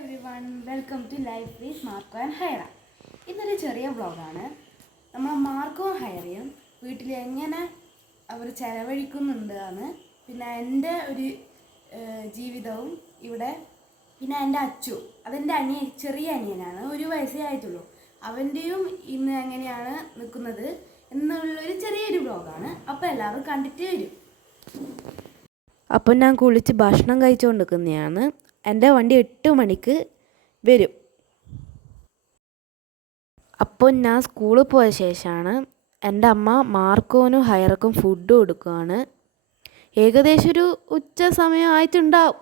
Everyone, welcome to life with Marco and ഹൈറ. ഇന്നൊരു ചെറിയ വ്ളോഗാണ്. നമ്മൾ മാർക്കോ ഹൈറയും വീട്ടിൽ എങ്ങനെ അവർ ചെലവഴിക്കുന്നുണ്ടാണ്, പിന്നെ എൻ്റെ ഒരു ജീവിതവും ഇവിടെ, പിന്നെ എൻ്റെ അച്ചു, അതെൻ്റെ ചെറിയ അനിയനാണ്, 1 വയസ്സേ ആയിട്ടുള്ളൂ. അവൻ്റെയും ഇന്ന് എങ്ങനെയാണ് നിൽക്കുന്നത് എന്നുള്ളൊരു ചെറിയൊരു വ്ളോഗാണ്. അപ്പോൾ എല്ലാവരും കണ്ടിട്ട് വരും. അപ്പോൾ ഞാൻ കുളിച്ച് ഭക്ഷണം കഴിച്ചുകൊണ്ട് നിൽക്കുന്നതാണ്. എൻ്റെ വണ്ടി 8 മണിക്ക് വരും. അപ്പോൾ ഞാൻ സ്കൂളിൽ പോയ ശേഷമാണ് എൻ്റെ അമ്മ മാർക്കോനും ഹൈറക്കും ഫുഡ് കൊടുക്കുകയാണ്. ഏകദേശം ഒരു ഉച്ച സമയം ആയിട്ടുണ്ടാവും.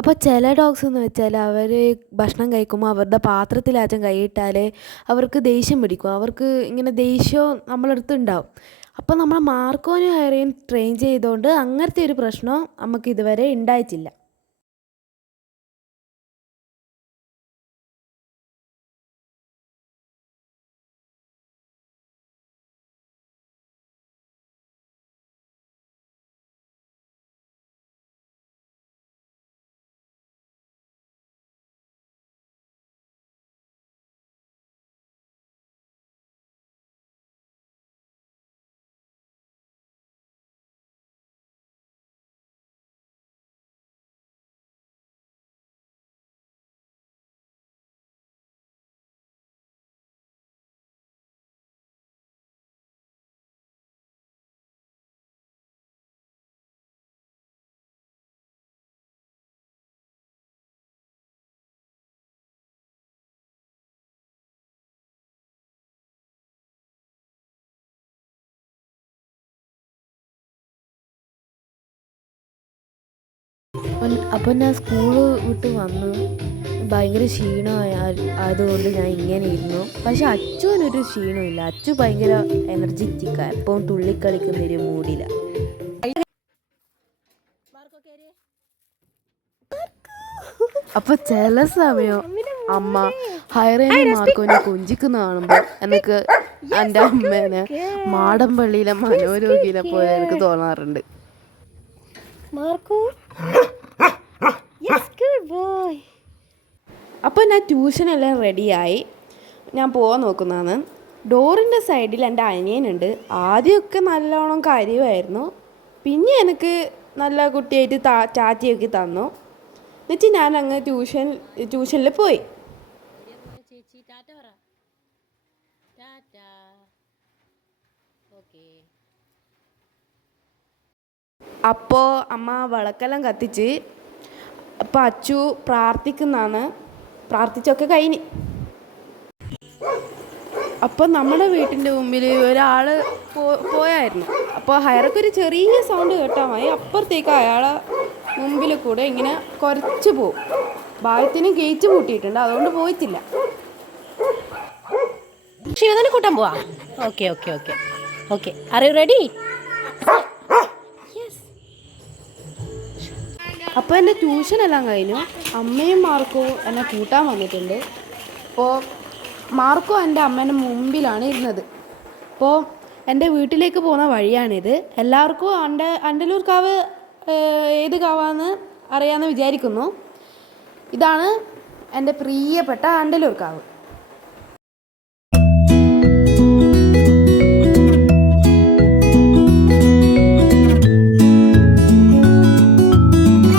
അപ്പോൾ ചില ഡോഗ്സ് എന്ന് വെച്ചാൽ അവർ ഭക്ഷണം കഴിക്കുമ്പോൾ അവരുടെ പാത്രത്തിലാച്ചും കൈയിട്ടാൽ അവർക്ക് ദേഷ്യം പിടിക്കും. അവർക്ക് ഇങ്ങനെ ദേഷ്യവും നമ്മളടുത്ത് ഉണ്ടാവും. അപ്പോൾ നമ്മൾ മാർക്കോനും ഹൈറയും ട്രെയിൻ ചെയ്തുകൊണ്ട് അങ്ങനത്തെ ഒരു പ്രശ്നം നമുക്ക് ഇതുവരെ ഉണ്ടായിട്ടില്ല. അപ്പോൾ ഞാൻ സ്കൂള് വിട്ട് വന്ന് ഭയങ്കര ആയതുകൊണ്ട് ഞാൻ ഇങ്ങനെ ഇരുന്നു. പക്ഷെ അച്ചുവിനൊരു ക്ഷീണമില്ല. അച്ചു ഭയങ്കര എനർജറ്റിക്കാണ്. എപ്പോഴും തുള്ളിക്കളിക്കുന്നൊരു മൂഡില്ല. അപ്പോൾ ചില സമയം അമ്മ ഹൈറേനെ മാർക്കോനെ കൊഞ്ചിക്കുന്ന കാണുമ്പോൾ എനിക്ക് എൻ്റെ അമ്മേനെ മാടമ്പള്ളിയിലെ മനോരോഗിയിലെ പോലെ എനിക്ക് തോന്നാറുണ്ട്. അപ്പോൾ ഞാൻ ട്യൂഷനെല്ലാം റെഡിയായി ഞാൻ പോകാൻ നോക്കുന്നതാണ്. ഡോറിൻ്റെ സൈഡിൽ എൻ്റെ അനിയനുണ്ട്. ആദ്യമൊക്കെ നല്ലോണം കാര്യമായിരുന്നു. പിന്നെ എനിക്ക് നല്ല കുട്ടിയായിട്ട് ചാറ്റിയൊക്കെ തന്നു. എന്നിട്ട് ഞാൻ അങ്ങ് ട്യൂഷനിൽ പോയി. അപ്പോൾ അമ്മ വിളക്കെല്ലാം കത്തിച്ച് അപ്പോൾ അച്ചു പ്രാർത്ഥിച്ചൊക്കെ കഴിഞ്ഞ്. അപ്പോൾ നമ്മുടെ വീട്ടിൻ്റെ മുമ്പിൽ ഒരാൾ പോയായിരുന്നു. അപ്പോൾ ഹൈറക്കൊരു ചെറിയ സൗണ്ട് കേട്ടാൽ മതി, അപ്പുറത്തേക്ക് അയാളെ മുമ്പിൽ കൂടെ ഇങ്ങനെ കുറച്ച് പോവും. ഭാഗ്യത്തിന് ഗേറ്റ് പൂട്ടിയിട്ടുണ്ട്, അതുകൊണ്ട് പോയിട്ടില്ല. ശിവനെ കൂട്ടാൻ പോവാ. Okay okay okay okay are you ready? അപ്പോൾ എൻ്റെ ട്യൂഷനെല്ലാം കഴിഞ്ഞു. അമ്മയും മാർക്കോ എന്നെ കൂട്ടാൻ വന്നിട്ടുണ്ട്. അപ്പോൾ മാർക്കോ എൻ്റെ അമ്മേൻ്റെ മുമ്പിലാണ് ഇരുന്നത്. അപ്പോൾ എൻ്റെ വീട്ടിലേക്ക് പോകുന്ന വഴിയാണിത്. എല്ലാവർക്കും അണ്ടലൂർ കാവ് ഏത് കാവാന്ന് അറിയാമെന്ന് വിചാരിക്കുന്നു. ഇതാണ് എൻ്റെ പ്രിയപ്പെട്ട അണ്ടലൂർ കാവ്.